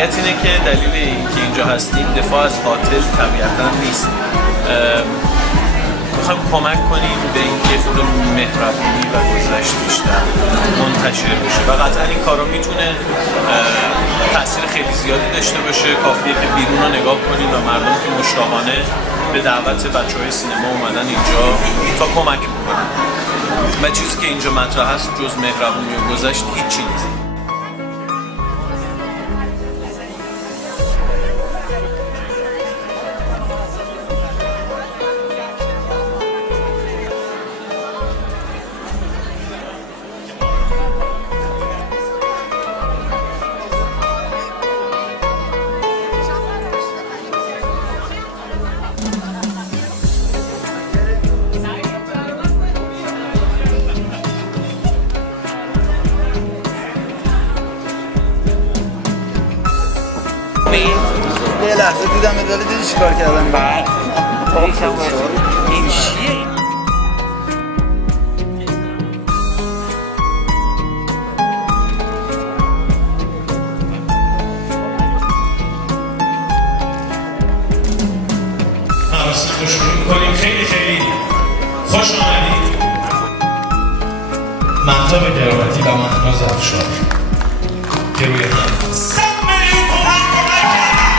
واقعیت اینه که دلیل اینکه اینجا هستیم دفاع از قاتل طبیعتاً نیست. میخوایم کمک کنیم به اینکه خود مهربونی و گذشت بیشتر منتشر بشه و قطعا این کارا میتونه تاثیر خیلی زیادی داشته باشه. کافیه که بیرون رو نگاه کنیم و مردم که مشتاقانه به دعوت بچه‌های سینما اومدن اینجا تا کمک میکنن و چیزی که اینجا مطرح هست جز مهربونی و گذشت هیچی نیست. یه لحظه دیدم ادوالی دیدی چیکار کردم؟ بعد این چیه؟ مراسم رو شروع می‌کنیم. خیلی خوش آمدید. مهتاب درامتی و مهناز افشار که روی هم 100 میلیون تومان کمک کردن.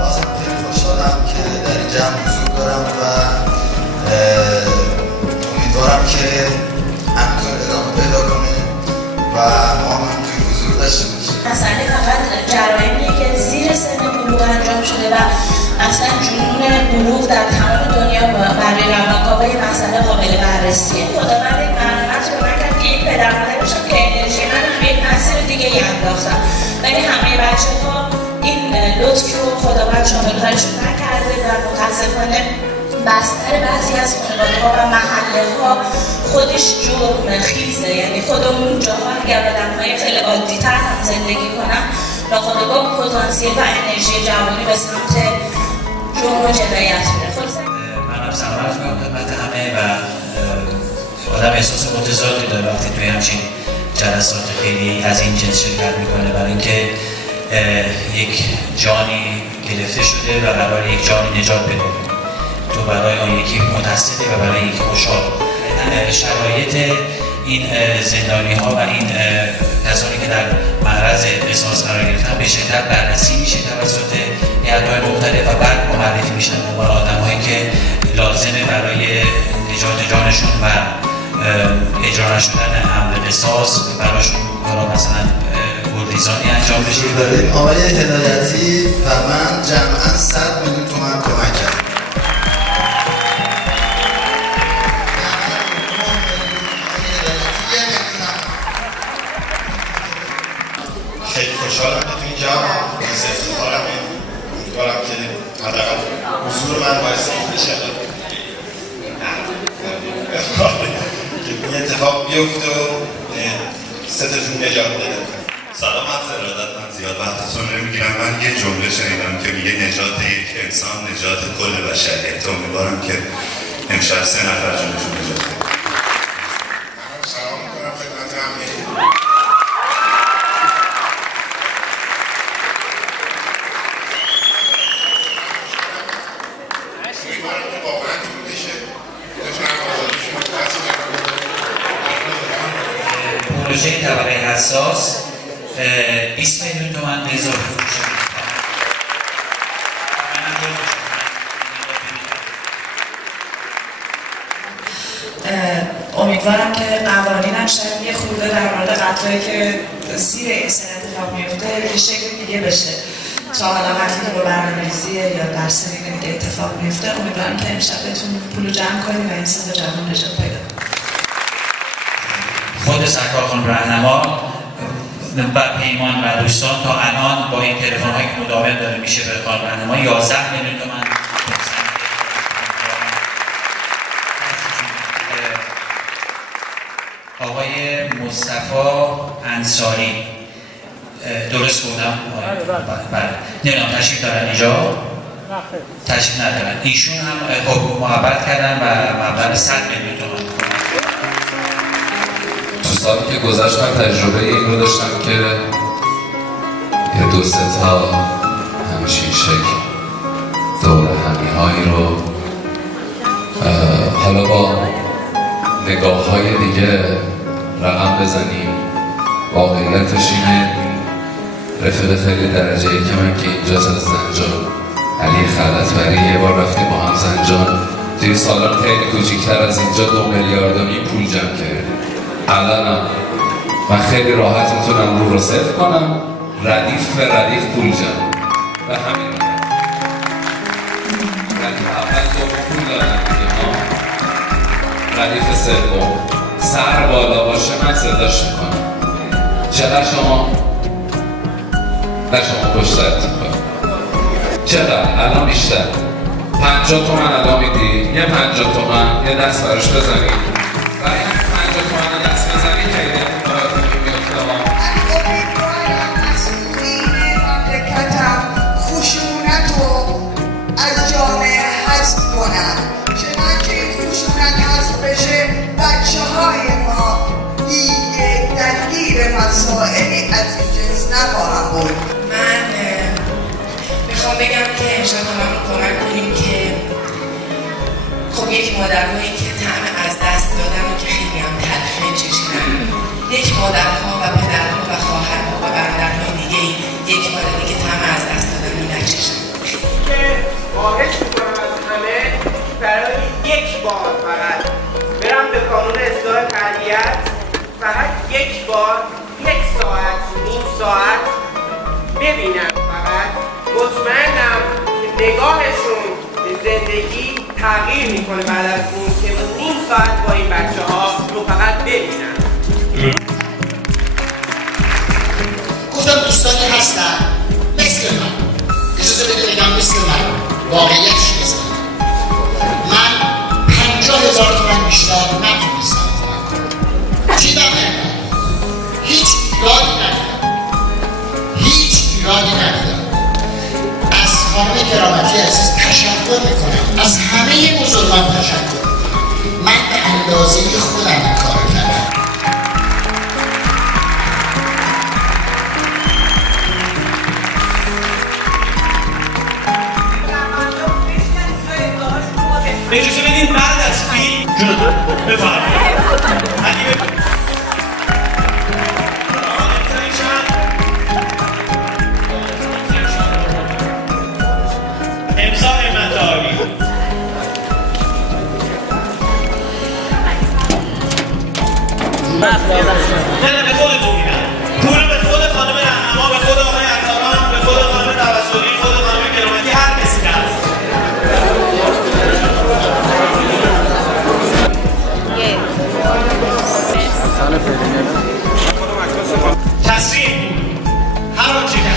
بازم خیلی خوشحالم که در این جمع حضور دارم و امیدوارم که همینطور ادامه پیدا کنه و ما هم توی حضور داشته باشیم. مسئله فقط جرایمیه که زیر سن بلوغ انجام شده و اصلا جنون بلوغ در تمام دنیا برای روانکاوی مسئله قابل بررسیه. خداوند این مرحمت رو من کرد که این پدر مادر باشم که انرژی من رو یک مسیر دیگه انداختم، ولی همه بچه ها این لطف رو خداوند شامل‌ترشون نکرده و متاسفانه بستر بعضی از خانواده‌ها و محله‌ها خودش جرم خیزه. یعنی خودمون جاها اگر آدم‌های خیلی عادی‌تر هم زندگی کنن ناخودآگاه پتانسیل و انرژی جوانی به سمت جرم و جنایت میره. منم سلامت میگم خدمت همه و آدم احساس متضادی داره وقتی توی همچین جلسات خیلی از این جنس شرکت میکنه، برای اینکه یک جانی گرفته شده و برای یک جانی نجات بده. تو برای آن یکی متاسفه و برای یکی خوشحال. شرایط این زندانی ها و این کسانی که در معرض قصاص قرار گرفتن به شدت بررسی میشه توسط هیئت‌های مختلف و بعد معرفی میشن به آدم‌هایی که لازمه برای نجات جانشون و اجرا نشدن امر قصاص براشون کارا مثلا گلریزانی انجام بشه. داریم آقای هدایتی و من جمعاً 100 میلیون تومان کمک کردیم. خیلی خوشحالم که تو این جمع باعث افتخارم. امیدوارم که حداقل حضور من باعث بشه که این اتفاق بیفته و سه تا جون نجات بده. سلام از ارادت، من زیاد وقتتون نمیگیرم. من یه جمله شنیدم که میگه نجات یک انسان نجات کل بشریت. امیدوارم که امشب 3 نفر جونشون نجات بده. سلام میکنم خدمت همه. پروژه طبقه حساس 20 میلیون تومان به اضافه فروش امیدوارم که قوانین شاید یه خورده در مورد قتلایی که زیر این سن اتفاق میفته یه شکل دیگه بشه تا حالا قتلی که با برنامه‌ریزی یا در سنین دیگه اتفاق میفته. امیدوارم که امشب بتونیم پولو جمع کنیم و این سن جوان نجات پیدا کنیم. خود سرکار خانم راهنما و پیمان و دوستان تا الان با این تلفن هایی که مداوم داره میشه به خانم راهنما 11 میلیون تومان. آقای مصطفی انصاری درست بودم؟ بله. نمیدونم تشریف دارن اینجا؟ تشریف ندارن. ایشون هم خب محبت کردن و مبلغ 100 میلیون تومان. تو سالی که گذشت من تجربه این رو داشتم که یه 2-3 تا همچین شکل دور همیهایی رو حالا با نگاه های دیگه رقم بزنیم. واقعیتش اینه رفیق خیلی درجه ای که من که اینجاست از زنجان، علی خلعتبری، یه بار رفتیم با هم زنجان، توی سالن خیلی کوچیکتر از اینجا 2 میلیارد و نیم پول جمع کردیم. الانم من خیلی راحت میتونم رو صفر کنم، ردیف به ردیف پول جمع به همین ردیف اول دوم پول دارم دیگه ها، ردیف سوم سر بالا باشه من صداش میکنم. چقدر شما؟ نه شما پشت سرت میکنم. چقدر؟ الان بیشتر 50 تومن الان میدی، یه 50 تومن یه دست براش بزنید و این 50 تومن رو دست بزنید خیلی اتفاقاتی میفته. امیدوارم مسئولین مملکتم خشونت رو از جامعه حذف کنن، چنانچه این خشونت حذف بشه بچه‌های ما دیگه درگیر مسائلی از این جنس نخواهم بود. من میخوام بگم که انشاءالله هممون کمک کنیم که خب یک مادرهایی که طعم از دست دادن و که خیلی هم تلخه چشیدن، یک مادرها و پدرها و خواهرها و برادرهای دیگه یک بار دیگه طعم از دست دادن رو نچشن. که خواهش میکنم از همه برای یک بار فقط برم به کانون اصلاح تربیت، فقط یک بار 1 ساعت نیم ساعت ببینم، فقط مطمئنم که نگاهشون به زندگی تغییر میکنه بعد از اون که نیم ساعت با این بچه ها رو فقط ببینن. گفتم دوستانی هستن مثل من، اجازه بده بگم مثل من، واقعیتش مثل من 50,000 تومن بیشتر نتونستم کمک کنم. چیدم نمیدم، هیچ ایرادی ندیدم. از خانم کرامتی عزیز تشکر میکنم، از همه بزرگان تشکر میکنم. من به اندازه خودم این کار کردم. اجازه بدین بعد از فیلم بفرمایید. امضا همت عالی. نه به خودتون میدم. پول به خود خانم رهنما، به خود آقای عطاران، به خود خانم توسلی، خود خانم کرامتی، هر کسی هست. تصمیم هر آنچه که